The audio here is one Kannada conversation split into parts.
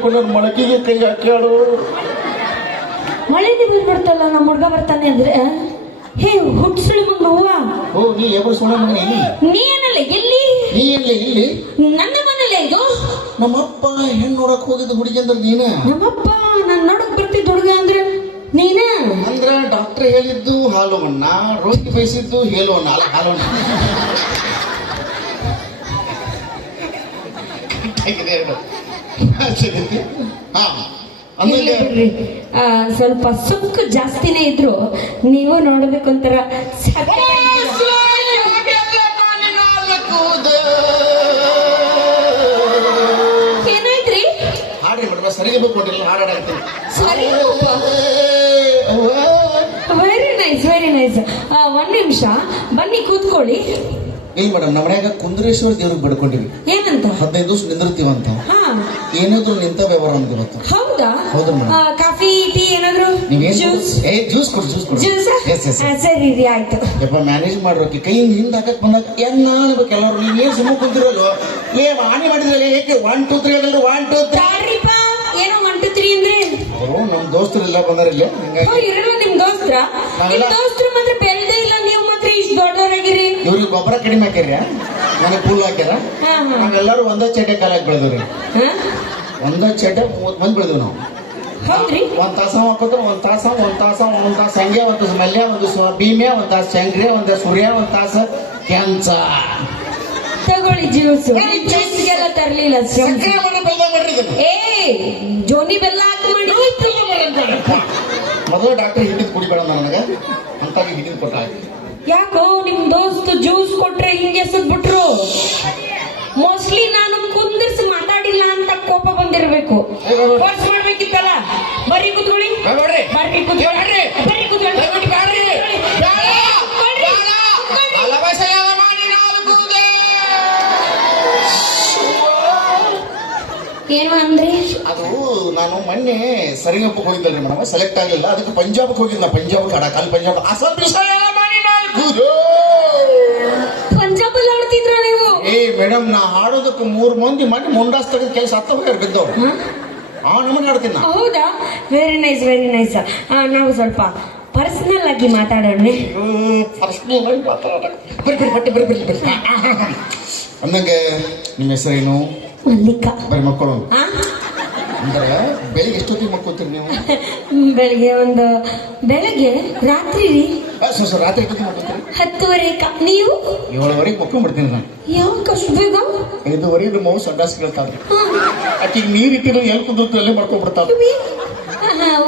ಬೇಕು, ನನ್ನ ಮೊಳಕಿಗೆ ಕೈ ಹಾಕ್ಯಾಡು. ಮಳೆನೇ ಬಂದ್ಬಿಡ್ತಲ್ಲ, ನಮ್ಮ ಹುಡುಗ ಬರ್ತಾನೆ ಅಂದ್ರೆ. ಹೇ ಹುಟ್ಸುಳಿ ಮಗ ಹೂವ. ಓ ನೀ ಎಬ್ಬರು ಸುಳ್ಳ ಮನೆ ನೀ ಏನಲ್ಲ ಎಲ್ಲಿ? ನೀ ಎಲ್ಲಿ ಇಲ್ಲಿ? ನನ್ನ ಮನೇಲೆ ಇದು. ನಮ್ಮಪ್ಪ ಹೆಣ್ಣು ನೋಡಕ್ ಹೋಗಿದ್ದು ಹುಡುಗಿ ಅಂದ್ರೆ ನೀನ? ನಮ್ಮಪ್ಪ ನಾನು ನೋಡಕ್ ಬರ್ತಿದ್ದ ಹುಡುಗ ಅಂದ್ರೆ ನೀನ? ಅಂದ್ರ ಡಾಕ್ಟರ್ ಹೇಳಿದ್ದು ಹಾಲುವನ್ನ, ರೋಗಿ ಬಯಸಿದ್ದು ಹೇಳುವನ್ನ, ಅಲ್ಲ ಹಾಲುವನ್ನ. ಬಿಡ್ರಿ, ಸ್ವಲ್ಪ ಸುಕ್ಕು ಜಾಸ್ತಿನೇ ಇದ್ರು ನೀವು ನೋಡೋದಕ್ಕೊಂಥರ ಏನಾಯ್ತ್ರಿ? ಹಾಡ್ರಿ ಮೇಡಮ್, ಸರಿಗೆ ಬೇಕು ಹಾಡಾಡ್ತೀನಿ. Very nice very nice. ಒಂದ್ ನಿಮಿಷ ಬನ್ನಿ ಕೂತ್ಕೊಳ್ಳಿ. ಇಲ್ಲ ಮೇಡಮ್, ನಮ್ಮ ಮನ್ಯಾಗ ಕುಂದ್ರೇಶ್ವರ ದೇವ್ರಿಗೆ ಬಡ್ಕೊಂಡಿವಿ. ಏನಂತ? 15 ದಿವಸ ನಿಂದಿರ್ತೀವಂತ. ಏನಾದ್ರು ನಿಂತ ವ್ಯವಹಾರ ಅಂತ ಗೊತ್ತ? ಹೌದಾ? ಹೌದು ಮೇಡಮ್. ಕಾಫಿ ಟೀ ಏನಾದ್ರು? ಜ್ಯೂಸ್ ಕೊಡು. ಸರಿ ರೀ, ಆಯ್ತು. ಯಪ್ಪ ಮ್ಯಾನೇಜ್ ಮಾಡ್ರೋಕೆ ಕೈ ಹಿಂದ್ ಹಾಕಕ್ ಬಂದಾಗ ಏನ್ ಅನ್ಬೇಕು ಎಲ್ಲರೂ. ನೀವೇನ್ ಸುಮ್ಮ ಕುಂತಿರಲ್ಲ, ಲೇ ಹಾನಿ ಮಾಡಿದ್ರಲ್ಲ, ಏಕೆ 1 2 3 ಹೇಳಿದ್ರು 1 2 3 ಏನೋ 1 2 3 ಅಂದ್ರೆ ನಮ್ ದೋಸ್ತರೆಲ್ಲ ಬಂದಾರಿಲ್ಲ, ಇರಲ್ಲ. ನಿಮ್ ದೋಸ್ತ್ರ ಮಾತ್ರ ಬೆಳ್ದೇ ಇಲ್ಲ, ನೀವು ಮಾತ್ರ ಇಷ್ಟು ದೊಡ್ಡವರಾಗಿರಿ. ಇವ್ರಿಗೆ ಗೊಬ್ಬರ ಕಡಿಮೆ ಹಾಕ್ಯಾರ, ನನಗೆ ಫುಲ್ ಹಾಕ್ಯಾರ. ನಾವೆಲ್ಲರೂ ಒಂದೇ ಚಟೆ ಕಾಲಾಗಿ ಬೆಳೆದವ್ರಿ. ಒಂದೇ ಚಟೆ 30 ಮಂದಿ ಬೆಳೆದ್ವಿ ನಾವು. ಹೌದ್ರಿ? ಒಂದ್ ತಾಸ ಹಾಕೋತ ಒಂದ್ ತಾಸ ಸಂಗ್ಯಾ, ಒಂದು ಮಲ್ಯ, ಒಂದು ಭೀಮ್ಯ, ಒಂದ್ ತಾಸ ಚಂಗ್ರೆ, ಒಂದ್ ಸೂರ್ಯ, ಒಂದ್ ತಾಸ ಕೆಂಚ. ತಗೊಳ್ಳಿ ಜ್ಯೂಸ್ಗೆಲ್ಲ ತರ್ಲಿಲ್ಲ. ಏ ಜೋನಿ ಬೆಲ್ಲ ಹಾಕಿ ಮಾಡಿ. ಮೊದಲು ಡಾಕ್ಟರ್ ಹಿಡಿದು ಕುಡಿಬೇಡ ನನಗ ಅಂತಾಗಿ ಹಿಡಿದು ಕೊಟ್ಟ. ಯಾಕೋ ನಿಮ್ ದೋಸ್ತ್ ಜ್ಯೂಸ್ ಕೊಟ್ರೆ ಹಿಂಗೆ ಬಿಟ್ರು? ಮೋಸ್ಟ್ಲಿ ನಾನು ಕುಂದಿರ್ಸಿ ಮಾತಾಡಿಲ್ಲ ಅಂತ ಕೋಪ ಬಂದಿರ್ಬೇಕು. ಫೋರ್ಸ್ ಮಾಡ್ಬೇಕಿತ್ತಲ್ಲ. ಬರ್ರಿ ಕೂತ್ಕೊಳ್ಳಿ, ಬರ್ರಿ ಕೂತ್ಕೊಳ್ಳಿ, ಬರ್ರಿ ಕೂತ್ಕೊಳ್ಳಿ. ಏನು ಅಂದ್ರಿ? ಅದು ನಾನು ಮೊನ್ನೆ ಸರಿಗಪ್ಪಕ್ಕೆ ಹೋಗಿದ್ದಲ್ರಿ ಮೇಡಮ್, ಸೆಲೆಕ್ಟ್ ಆಗಲಿಲ್ಲ. ಅದಕ್ಕೆ ಪಂಜಾಬ್ಗೆ ಹೋಗಿದ್ದ. ಪಂಜಾಬ್ ಕಡಕಾಲ್ ಪಂಜಾಬ್ ಪಂಜಾಬ್ ಅಲ್ಲಿ ಆಡ್ತಿದ್ರ ನೀವು? ಮೇಡಮ್, ನಾ ಹಾಡೋದಕ್ಕೆ 3 ಮಂದಿ ಮಾಡಿ ಮುಂಡಾಸ್ ತೆಗೆದು ಕೆಲಸ ಹತ್ತ ಬಿದ್ದವ್ರು. ನಮ್ಮನ್ನ ಆಡ್ತೀನಿ ನಾ. ಹೌದಾ? Very nice very nice. ನಾವು ಸ್ವಲ್ಪ ಪರ್ಸನಲ್ ಆಗಿ ಮಾತಾಡೋಣ. ಪರ್ಸನಲ್ ಆಗಿ ಮಾತಾಡೋಣ. ಬರ್ರಿ. ಅಂದಂಗೆ ನಿಮ್ಮ ಹೆಸರೇನು? ಮಲ್ಲಿಕಾ. ಬರೀ ಮಕ್ಕಳು ಅಂದ್ರೆ ಬೆಳಿಗ್ಗೆ ಎಷ್ಟೊತ್ತಿಗೆ ಮಕ್ಕೋತೀರಿ ನೀವು? ಬೆಳಗ್ಗೆ ರಾತ್ರಿ ರೀ. ರಾತ್ರಿ ಎಷ್ಟೊತ್ತಿಗೆ ಮಕ್ಕೋತೀರಿ? 10:30. ನೀವು? 7:00 ಮಕ್ಕೊಂಡ್ಬಿಡ್ತೀನಿ ನಾನು. ಯಾಕೆ ಅಷ್ಟು ಬೇಗ? 5:30 ಮೌಸ್ ಸಂಡಾಸ್ ಕೇಳ್ತಾವ್ರಿ. ಆಕಿಗೆ ನೀರ್ ಇಟ್ಟಿರೋ ಎಲ್ಲಿ ಕುಂದಿರ್ತು ಅಲ್ಲೇ ಮಾಡ್ಕೊಂಡ್ಬಿಡ್ತಾವ್ರಿ.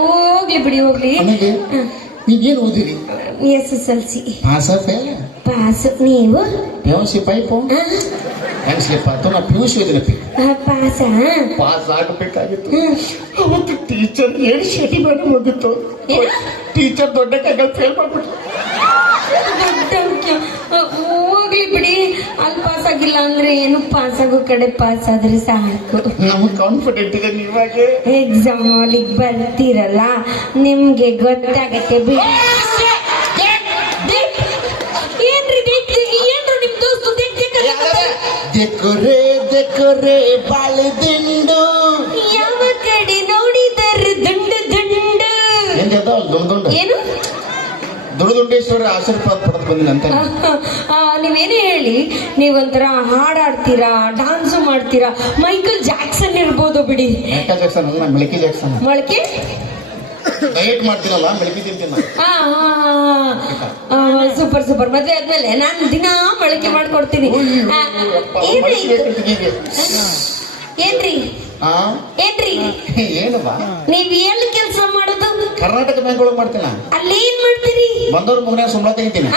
ಹೋಗ್ಲಿ ಬಿಡಿ, ಹೋಗ್ಲಿ. ನೀವೇನು ಓದಿರಿ? SSLC. ಪಾಸ್. ನೀವು? PUC ಪೈಪು ಹೆಂಗ್ ಸ್ಲಿಪ್ ಆಯ್ತು? ನಾ PUC ಓದಿನಪ್ಪಿ. ಪಾಸ್ ಆಗಬೇಕಾಗಿತ್ತು. ಅವತ್ತು ಟೀಚರ್ ಏನು ಶಟಿ ಮಾಡಿ ಹೋಗಿತ್ತು. ಟೀಚರ್ ದೊಡ್ಡ ಕೈಗಳು ಫೇಲ್ ಮಾಡ್ಬಿಟ್ಟು. ಹೋಗ್ಲಿ ಬಿಡಿ, ಅಲ್ಲಿ ಪಾಸ್ ಆಗಿಲ್ಲ ಅಂದ್ರೆ ಏನು, ಪಾಸ್ ಆಗೋ ಕಡೆ ಪಾಸ್ ಆದ್ರೆ ಸಾಕು. ನಮ್ಗೆ ಕಾನ್ಫಿಡೆಂಟ್ ಇದೆ. ನೀವಾಗೆ ಎಕ್ಸಾಮ್ ಹಾಲಿಗೆ ಬರ್ತೀರಲ್ಲ, ನಿಮ್ಗೆ ಗೊತ್ತಾಗತ್ತೆ ಬಿಡಿ. ಏನ್ರಿ ನಿಮ್ ದೋಸ್ತು ದೇಕೊರೆ ಬಾಳೆ ದಿಂಡು, ಯಾವ ಕಡೆ ನೋಡಿದರೆ ದುಂಡು ಏನು? ದುಂಡೇಶ್ವರ ಆಶೀರ್ವಾದ ಪಡೆದು ಬಂದಿನಂತ. ನೀವೇನೇ ಹೇಳಿ, ನೀವೊಂಥರ ಹಾಡಾಡ್ತೀರಾ, ಡಾನ್ಸು ಮಾಡ್ತೀರಾ. ಮೈಕಲ್ ಜಾಕ್ಸನ್ ಇರ್ಬೋದು ಬಿಡಿ. ಮೈಕಲ್ ಜಾಕ್ಸನ್ ಅಲ್ಲ, ಮಿಲ್ಕಿ ಜಾಕ್ಸನ್. ಮೊಳಕೆ ಡಯಟ್ ಮಾಡ್ತೀನಲ್ಲ, ಮಿಲ್ಕಿ ತಿಂತೀನಿ. ಸೂಪರ್. ಮದ್ವೆ ಆದ್ಮೇಲೆ ನಾನು ದಿನ ಮೊಳಕೆ ಮಾಡ್ಕೊಡ್ತೀನಿ. ಏನ್ರಿ ಏನವಾ? ನೀವ್ ಎಲ್ಲಿ ಕೆಲಸ ಮಾಡೋದು? ಕರ್ನಾಟಕ ಬ್ಯಾಂಕ್ ಒಳಗೆ ಮಾಡ್ತೀನ. ಅಲ್ಲಿ ಏನ್ ಮಾಡ್ತೀರಿ? ಬಂದವ್ರ ಮಗನ ಸಂಬಳ ತೆಗಿತೀನಿ.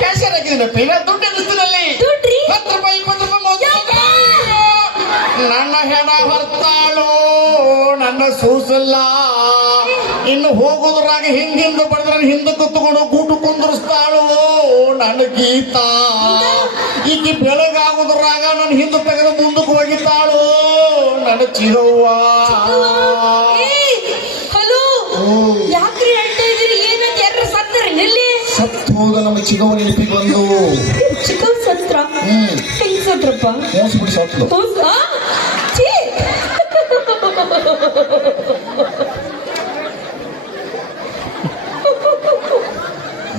ಕ್ಯಾಶಿಯರ್ ಆಗಿದ್ದೀನಿ. ದುಡ್ಡು ಎನಿಸ್ತೀನಲ್ಲಿ. ದುಡ್ರಿ? 10 ರೂಪಾಯಿ 20 ರೂಪಾಯಿ. ನನ್ನ ಹೆಣ ಹೊರ್ತಾಳು, ನನ್ನ ಸೂಸಲ್ಲ. ಇನ್ನು ಹೋಗೋದ್ರಾಗ ಹಿಂದಿಂದ ಬಡಿದ್ರೆ ಹಿಂದಕ್ಕೆ ತಗೊಂಡು ಕೂಟು ಕುಂದರ್ಸ್ತಾಳು ನನ್ನ ಗೀತ. ಈಕೆ ಬೆಳಗಾಗೋದ್ರಾಗ ನನ್ನ ಹಿಂದೆ ತೆಗೆದು ಮುಂದಕ್ಕೆ ಹೋಗಿದ್ದಾಳು ನನ್ನ ಚಿರವ್ವ. ಹಲೋ, ಯಾಕ್ರಿ ಹೇಳ್ತಾ ಇದೀರಿ? ಏನಂತ ಯಾರು ಸತ್ತರಿ? ನಿಲ್ಲಿ ಸತ್ತು ಹೋದ ನಮ್ಮ ಚಿಗವ ನೆನಪಿಗೆ ಬಂದು. ಚಿಕ್ಕ ಸತ್ರ? ಹೆಂಗ್ ಸತ್ರಪ್ಪ? ಮೋಸ ಬಿಡಿ ಸತ್ತು.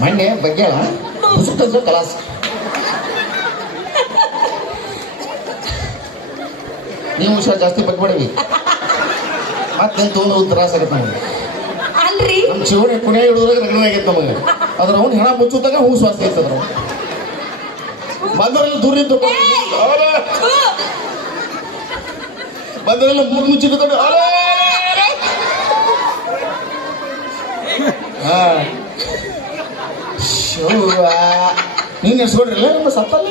ಮೊನ್ನೆ ಬಗ್ಗೆ ಕಲಾಸ್ ನೀವು ಹುಷಾರ್ ಜಾಸ್ತಿ ಬಗ್ಬೇಡಿ ಮತ್ತೆ ತೊಗೊಂಡು ತ್ರಾಸ ಆಗತ್ತೆ ನಮಗೆ. ಅಲ್ರಿ ನಮ್ಮ ಶಿವನೇ ಕುಣಿಯ ಹಿಡಿದ್ರಾಗ ರಗಡ ಆಗೈತೆ ನಮಗೆ. ಅದ್ರ ಅವ್ನು ಹೆಣ ಮುಚ್ಚುತ್ತಾಗ ಹೂ ಸ್ವಾಸ್ಥ ಐತೆ ಅದ್ರ ಬಂದವರೆಲ್ಲ ದೂರ ನಿಂತು ಬಂದವರೆಲ್ಲ ಮೂರು ಮುಚ್ಚಿಟ್ಟು ಹಾ ಶಿವ ನೀನು ಹೆಸ್ಕೊಡ್ರಿಲ್ಲ ನಮ್ಮ ಸತ್ತಲ್ಲ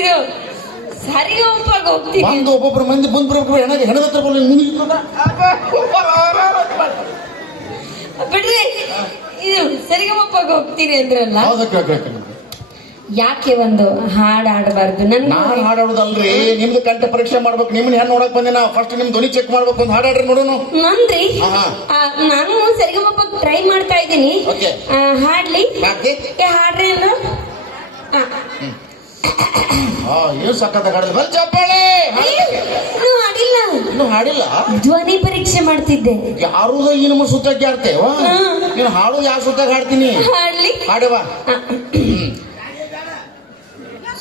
ಇದು ಸರಿಗಮಪಗೆ ಹೋಗ್ತೀನಿ. ಬಂದು ಒಬ್ಬೊಬ್ರು ಮಂದಿ ಬಂದು ಬರ್ಬೇಕು ಹೆಣದ ಹತ್ರ ಬಂದು ಬಿಡ್ರಿ, ಇದು ಸರಿಗಮಪಗೆ ಹೋಗ್ತೀನಿ ಅಂದ್ರಲ್ಲ, ಯಾಕೆ ಒಂದು ಹಾಡು ಆಡಬಾರ್ದು? ನಾನು ಹಾಡೋದಲ್ರಿ, ನಿಮ್ದು ಕಂಠ ಪರೀಕ್ಷೆ ಮಾಡ್ಬೇಕು. ನಿಮ್ಮನ್ನ ಹೆಣ್ಣು ನೋಡಕ್ ಬಂದೆ ನಾ. ಫಸ್ಟ್ ನಿಮ್ ಧ್ವನಿ ಚೆಕ್ ಮಾಡ್ಬೇಕು. ಒಂದು ಹಾಡಾಡ್ರಿ ನೋಡೋಣ. ನನ್ರಿ ನಾನು ಸರಿಗಮಪಗೆ ಟ್ರೈ ಮಾಡ್ತಾ ಇದ್ದೀನಿ. ಹಾಡ್ಲಿ ಹಾಡ್ರಿ ಅಂದ್ರು ಏನು ಸಕ್ಕತ್ತ ಹಾಡಿಲ್ಲ. ಬಲ್ ಚಪ್ಪಾಳೆ ಹಾಡಿಲ್ಲ, ಇನ್ನು ಹಾಡಿಲ್ಲ. ಧ್ವನಿ ಪರೀಕ್ಷೆ ಮಾಡ್ತಿದ್ದೆ. ಯಾರು ಈ ನಮ್ಮ ಸುತ್ತಕ್ಕೆ ಹಾಡ್ತೇವ ನೀನು ಹಾಡು ಯಾವ ಸುತ್ತಾಗ ಹಾಡ್ತೀನಿ. ಹಾಡ್ಲಿ ಹಾಡುವ.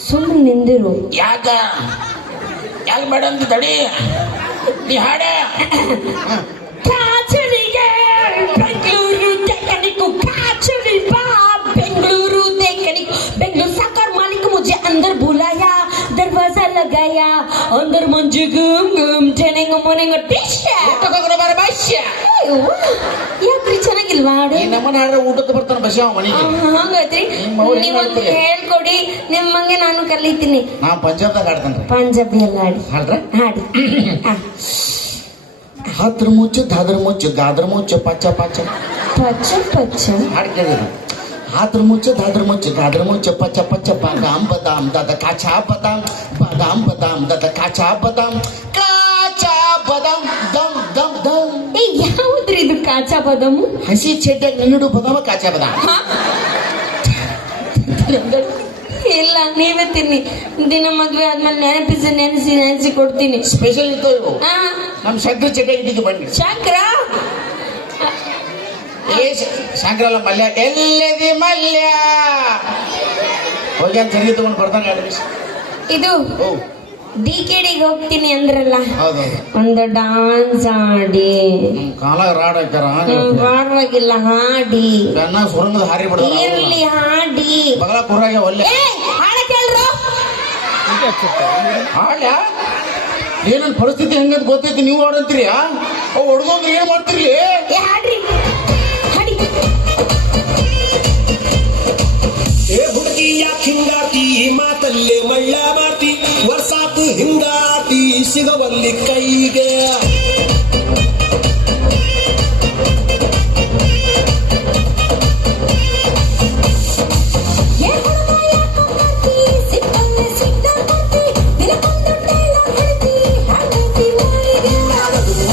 ಸುಮ್ಮನೆ ನಿಂದಿರು. ಯಾಕ ಮೇಡಮ್ ತಡಿ ನೀ ಹಾಡ. ಕಾಚರಿಗೆ ಬೆಂಗಳೂರು ತೆಕನಿಕು, ಕಾಚರಿ ಬಾ ಬೆಂಗಳೂರು ತೆಕನಿಕು, ಬೆಂಗಳೂರು ಸಾಕಾರ ಮಾಲಿಕ ಮುझे अंदर बुलाया, दरवाजा लगाया, अंदर मंजू गुम गुम जनेंग मोनेंग ಟಿಶ್ಯ ಬಾರ ಭಾಷ್ಯ. ಯಾಕ್ರಿ ಚೆನ್ನಾಗಿಲ್ವಾ ಹಾಡು? ನಮ್ಮನ್ನ ಹಾಡ್ರೆ ಊಟಕ್ಕೆ ಬರ್ತಾನೆ ಬಸ್ಸ ಮನೆಗೆ. ಹಂಗೈತ್ರಿ, ನೀವೊಂದು ಹೇಳ್ಕೊಡಿ, ನಿಮ್ಮಂಗೆ ನಾನು ಕಲಿತೀನಿ. ನಾ ಪಂಜಾಬ್ದಾಗ ಹಾಡ್ತೇನ್ರಿ. ಪಂಜಾಬಿ ಎಲ್ಲ ಹಾಡಿ ಹಾಡ್ರ ಹಾಡಿ. ಹಾದ್ರ ಮುಚ್ಚ ದಾದ್ರ ಮುಚ್ಚ ಗಾದ್ರ ಮುಚ್ಚ ಪಚ್ಚ ಪಚ್ಚ ಪಚ್ಚ ಪಚ್ಚ ಹಾಡು ಕೇಳಿದ್ರು. ಹಾದ್ರ ಮುಚ್ಚ ದಾದ್ರ ಮುಚ್ಚ ಗಾದ್ರ ಮುಚ್ಚ ಪಚ್ಚ ಪಚ್ಚ ಬಾದಾಮ್ ಬದಾಮ್ ದಾದ ಕಾಚಾ ಬದಾಮ್ ಬಾದಾಮ್ ಬದಾಮ್ ದಾದ ಕಾಚಾ ಬದಾಮ್ ಕಾಚಾ ಬದಾಮ್ ದಮ್ ದಮ್ ದಮ್. ಯಾವ್ದ್ರಿ ಇದು ಕಾಚಾ ಬದಾಮು? ಹಸಿ ಚೆಡ್ಡಾಗ ನನ್ನಿಡು ಬದಾಮ ಕಾಚಾ ಬದಾಮ್. ಇಲ್ಲ, ನೀವೇ ತಿನ್ನಿ. ದಿನ ಮದ್ವೆ ಆದ್ಮೇಲೆ ನೆನೆಸಿ ಕೊಡ್ತೀನಿ. ಸ್ಪೆಷಲ್ ಇತ್ತು ಇವು. ನಮ್ ಶಂಕರ ಚೆಡ್ಡಾಗ ಇಟ್ಟಿದ್ದು ಬನ್ನಿ. ಶಂಕರ ಶಂಕರಲ್ಲ ಮಲ್ಯ. ಎಲ್ಲದಿ ಮಲ್ಯ ಹೋಗಿ ಅಂತ ಸರಿ ತಗೊಂಡು ಬರ್ತಾನೆ. ಇದು ಡಿಕೆಡಿಗೆ ಹೋಗ್ತೀನಿ ಅಂದ್ರಲ್ಲ, ಹೌದೌದು. ಒಂದು ಡಾನ್ಸ್ ಆಡಿ ಕಾಲ ರಾಡ್ ಹಾಕ್ಯಾರ. ಪರವಾಗಿಲ್ಲ, ಹಾಡಿ ಚೆನ್ನಾಗ ಸುರಂಗದ ಹಾರಿ ಬಿಡೋದು. ಇರ್ಲಿ ಹಾಡಿ. ಬಗಲ ಕುರ್ರಾಗೆ ಒಲ್ಲೆ ಹಾಡ ಕೇಳ್ರು. ಹಾಡ್ಯ ಏನನ್ ಪರಿಸ್ಥಿತಿ ಹೆಂಗಂತ ಗೊತ್ತೈತಿ. ನೀವು ಹಾಡಂತೀರಿ. ಅವ್ ಹೊಡ್ದೋದ್ರೆ ಏನ್ ಮಾಡ್ತಿರ್ಲಿ? ಹಾಡ್ರಿ ಹಾಡಿ. ಏ ಹುಡುಗಿ ಯಾಕೆ ಹಿಂಗಾತಿ ಮಾತಲ್ಲೇ ಮಳ್ಳ ಮಾತಿ, ವರ್ಷಾತು ಹಿಂಗಾತಿ ಸಿಗವಲ್ಲಿ ಕೈಗೆ.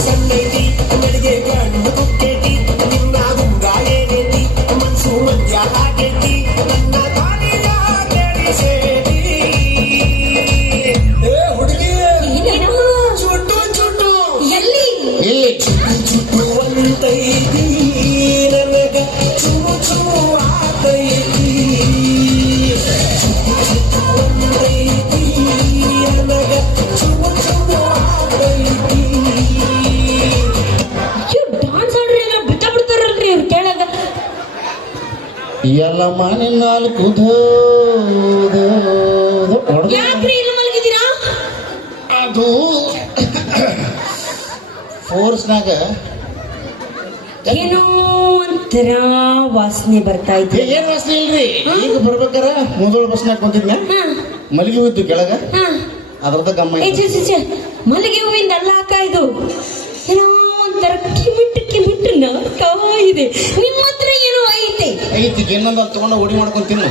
ಸಣ್ಣೈತಿ ನಡಿಗೆ ಕಣ್ಣು ಕುಕ್ಕೇತಿ, ನಿನ್ನ ಗುಂಗ ಏನೈತಿ ಮನ್ಸು ಮಂದ್ಯ ಆಗೈತಿ, ನನ್ನ ದಾರಿಯ ಕೆಡಿಸೇತಿ. ಏ ಹುಡುಗಿ ಚುಟ್ಟು ಚುಟ್ಟು ಎಲ್ಲಿ ಇಲ್ಲಿ ಚುಟ್ಟು ಅಂತೈತಿ, ನನಗ ಚುಮು ಚುಮು ಆತೈತಿ. ಚುಟ್ಟು ಅಂತೈತಿ, ನನಗ ಚುಮು ಚುಮು ಆತೈತಿ. ಡಾನ್ಸ್ ಆಡ್ರಿ ಅಂದ್ರೆ ಬಿಟ್ಟ ಬಿಡ್ತಾರಲ್ರಿ ಇವ್ರು ಕೇಳಾಗ. ಎಲ್ಲ ಮನೆ ನಾಲ್ಕು ಯಾಕ್ರಿ ಇಲ್ಲಿ ಮಲಗಿದ್ದೀರಾ? ಅದು ಫೋರ್ಸ್ನಾಗ ಏನೋ ಒಂಥರ ವಾಸನೆ ಬರ್ತಾ ಇತ್ತು. ಏನ್ ವಾಸನೆ ಇಲ್ರಿ. ಈಗ ಬರ್ಬೇಕಾರ ಮೊದಲು ಬಸ್ನಾಗ ಕುಂತಿದ್ನ ಮಲಗಿ ಹೋಯ್ತು ಕೆಳಗ. ಅದ್ರದ ಗಮ್ಮ ಮಲ್ಲಿಗೆ ಹೂವಿಂದ ಅಲ್ಲ ಅಕ್ಕ, ಇದು ಏನೋ ಒಂಥರ ಕಿಮಿಟ್ಟು ಕಿಮಿಟ್ಟು ನಾಡ್ತಾ ಇದೆ. ನಿಮ್ಮ ಹತ್ರ ಏನೋ ಐತೆ. ಐತಿ ಇನ್ನೊಂದು ಅಲ್ಲಿ ತಗೊಂಡು ಓಡಿ ಮಾಡ್ಕೊಂತೀನಿ.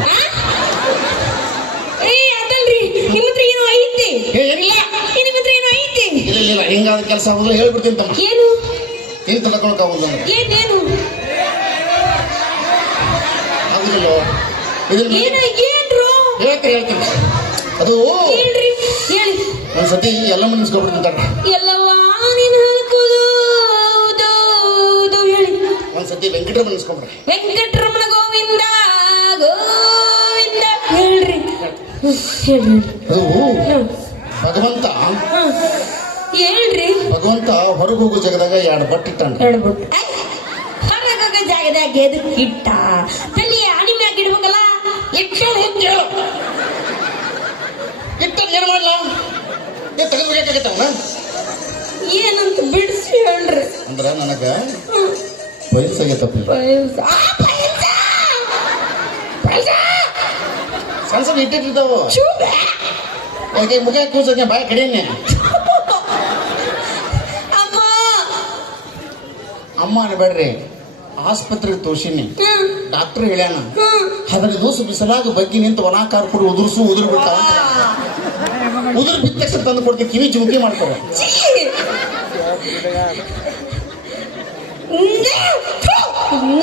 ಅದಲ್ರಿ, ನಿಮ್ಮ ಹತ್ರ ಏನೋ ಐತೆ. ಏನಿಲ್ಲ, ನಿಮ್ಮ ಹತ್ರ ಏನೋ ಐತೆ. ಇಲ್ಲ ಹಿಂಗಾದ ಕೆಲಸ ಆಗುದಿಲ್ಲ. ಹೇಳ್ಬಿಡ್ತೀನಿ ತಮ್ಮ. ಏನು ಏನ್ ತಡ್ಕೊಳಕಾಗುದಿಲ್ಲ. ಏನೇನು ಆಗುದಿಲ್ಲ. ಇದನ್ನ ಏನ್ರು ಹೇಳ್ತೀನಿ. ಅದು ಹೇಳ್ರಿ ಹೇಳಿ. ಒಂದ್ಸತಿ ಎಲ್ಲ ಮುನ್ನಿಸ್ಕೊಬಿಡ್ತಿದ್ದಾರೆ. ಎಲ್ಲವಾ ವೆಂಕಟರಮಣ ಇಸ್ಕೊಂಡ್ರೆ ವೆಂಕಟರಮಣ ಗೋವಿಂದ ಗೋವಿಂದ ಹೇಳ್ರಿ ಹೇಳ್ರಿ ಅದು ಭಗವಂತ ಹೇಳ್ರಿ ಭಗವಂತ ಹೊರಗೆ ಹೋಗೋ ಜಾಗದಾಗ 2 ಬಟ್ಟಿಟ್ಟಾನ. ಹೇಳ್ಬಿಟ್ಟು ಹೊರಗೋಗ ಜಾಗದಾಗ ಎದಕ್ ಇಟ್ಟ ತಲ್ಲಿ ಅಣಿಮ್ಯಾಗ ಇಡ್ಬೇಕಲ್ಲ ಇಟ್ಟ ಏನ್ ಮಾಡಲ್ಲ ತೆಗೆದ್ಬೇಕಾಗತ್ತವನ ಏನಂತ ಬಿಡಿಸಿ ಹೇಳ್ರಿ ಅಂದ್ರ ನನಗ ಬಯಸಾಗೈತಪ್ಪ. ಸಣ್ಣ ಸಣ್ಣ ಇಟ್ಟಿರ್ತಾವ ಯಾಕೆ ಮುಖ ಕೂಸಕ್ಕೆ ಬಾಯ ಕಡೆಯನ್ನೇ ಅಮ್ಮ ಅನ್ಬೇಡ್ರಿ. ಆಸ್ಪತ್ರೆಗೆ ತೋರ್ಸಿನಿ, ಡಾಕ್ಟರ್ ಹೇಳ್ಯಾನ 15 ದಿವಸ ಬಿಸಲಾಗ ಬಗ್ಗೆ ನಿಂತು ಒಣಾಕಾರ ಕೊಡು ಉದುರು ಬಿಡ್ತಾವ. ಉದುರು ಬಿದ್ದ ತಕ್ಷಣ ತಂದು ಕೊಡ್ತೀವಿ, ಕಿವಿ ಜುಮುಕಿ ಮಾಡ್ತಾವ.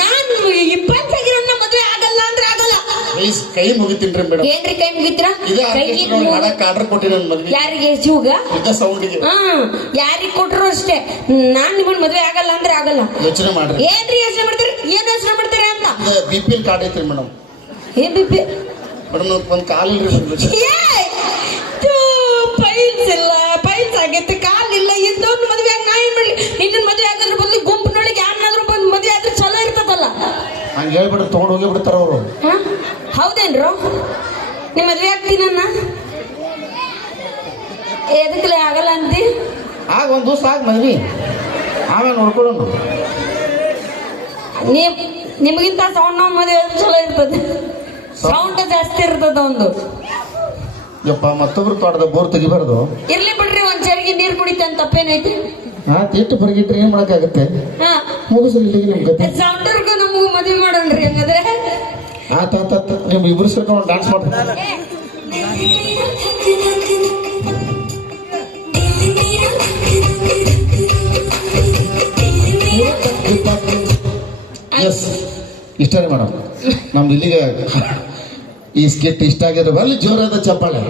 ನಾನು 20 ಆಗಿರೋನ್ನ ಮದುವೆ ಆಗಲ್ಲ ಅಂದ್ರೆ ಆಗಲ್ಲ. ಪ್ಲೀಸ್ ಕೈ ಮುಗಿತೀನ್ರಿ ಮೇಡಮ್. ಏನ್ರಿ ಕೈ ಮುಗಿತ್ರ? ಮಾಡಕ್ ಆರ್ಡರ್ ಕೊಟ್ಟಿ ನನ್ ಮದ್ವೆ. ಯಾರಿಗೆ? ಶಿವಗ? ಇದ ಸೌಂಡಿಗೆ. ಯಾರಿಗ್ ಕೊಟ್ರು ಅಷ್ಟೇ. ನಾನ್ ನಿಮ್ಮನ್ ಮದ್ವೆ ಆಗಲ್ಲ ಅಂದ್ರೆ ಆಗಲ್ಲ. ಯೋಚನೆ ಮಾಡ್ರಿ. ಏನ್ರಿ ಯೋಚನೆ ಮಾಡ್ತೀರಿ? ಏನ್ ಯೋಚನೆ ಮಾಡ್ತೀರಿ ಅಂತ? BPL ಕಾರ್ಡ್ ಐತ್ರಿ ಮೇಡಮ್. ಏನ್ BP? ಮೇಡಮ್ ಒಂದ್ ಕಾಲಿಲ್ರಿ. ಪೈಲ್ಸ್ ಇಲ್ಲ, ಪೈಲ್ಸ್ ಆಗೈತೆ, ಕಾಲಿಲ್ಲ, ಇದ್ದವ್ನ ಮದ್ವೆ ಆಗ ನಾ ಏನ್ ಮಾಡ್ಲಿ? ನಿನ್ನ ಮದ್ವೆ ಆಗೋದ್ರ ಬದಲು ಗುಂಪಿನೊಳಗೆ ಯಾರನ್ನಾದ್ರೂ ಬಂದ್ ಮದ್ವೆ ಆದ್ರೆ ಚಲೋ ಇರ್ತದಲ್ಲ. ಹಂಗ ಹೇಳ್ಬಿಟ್ರೆ ತಗೊಂಡ್ ಹೋಗಿ ಬಿಡ್ತಾರ ಅವರು. ಹೌದೇನ್ರು? ನಿಮ್ ಮದ್ವೆ ಆಗ್ತೀನನ್ನ ಎದಕ್ಕಲೆ ಆಗಲ್ಲ ಅಂತಿ? ಆಗ ಒಂದ್ ದಿವಸ ಆಗ ಮದ್ವಿ, ಆಮೇಲೆ ನೋಡ್ಕೊಳ್ಳೋಣ. ನಿಮಗಿಂತ ಸೌಂಡ್ ನಾವು ಮದುವೆ ಚಲೋ ಇರ್ತದೆ, ಸೌಂಡ್ ಜಾಸ್ತಿ ಇರ್ತದ ಒಂದು. ಯಪ್ಪ ಮತ್ತೊಬ್ರು ತೋಟದ ಬೋರ್ ತೆಗಿಬಾರ್ದು. ಇರ್ಲಿ ಬಿಡ್ರಿ, ಒಂದ್ ಚರಿಗೆ ನೀರ್ ಕುಡಿತಂತ ತಪ್ಪೇನೈತಿ? ತಿಟ್ಟು ಬರಗಿಟ್ರೆ ಏನ್ ಮಾಡಕ್ಕಾಗತ್ತೆ? ಮುಗಿಸ್ರಿ ಇಲ್ಲಿಗೆ ನಿಮ್ ಗತಿ. ಸೌಂಡರ್ಗೂ ನಮಗೂ ಮದ್ವೆ ಮಾಡೋಣ್ರಿ ಹಂಗಾದ್ರೆ. ನಿಮ್ ಇಬ್ರು ಸೇರ್ಕೊಂಡು ಡಾನ್ಸ್ ಮಾಡ್ರಿ. ಎಸ್ ಇಷ್ಟ ರೀ ಮೇಡಮ್. ನಮ್ದು ಇಲ್ಲಿಗೆ ಈ ಸ್ಕಿಟ್ ಇಷ್ಟ ಆಗಿದ್ರೆ ಬರ್ಲಿ ಜೋರಾದ ಚಪ್ಪಾಳೆ.